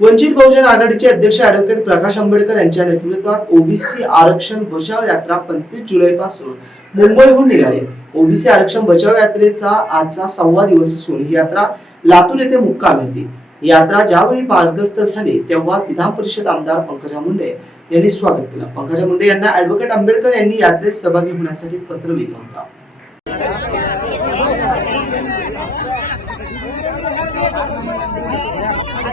वंचित बहुजन आघाडीचे अध्यक्ष ऍडव्होकेट प्रकाश आंबेडकर यांच्या नेतृत्वात ओबीसी आरक्षण बचाव यात्रा पंचवीस जुलै पासून मुंबईहून निघाली. ओबीसी आरक्षण बचाव यात्रेचा आजचा सहावा दिवस असून ही यात्रा लातूर येथे मुक्कामी होती यात्रा ज्यावेळी मार्गस्थ झाली तेव्हा विधान परिषद आमदार पंकजा मुंडे यांनी स्वागत केलं. पंकजा मुंडे यांना ऍडव्होकेट आंबेडकर यांनी यात्रेत सहभागी होण्यासाठी पत्र लिहिलं होतं.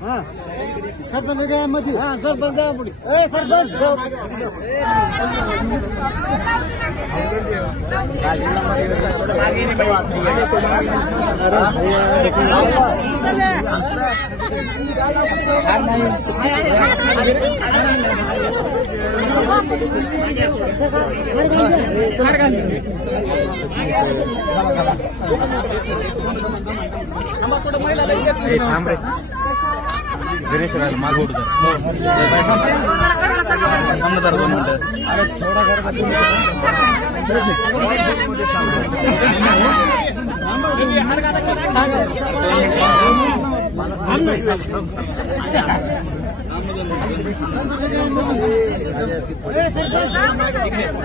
सरपंच घ्या हा सरपंच घ्या मध्ये हा सरपंच जा पुढे ए सरपंच जा गणेश मागवू थांबणार दोन मिनिटं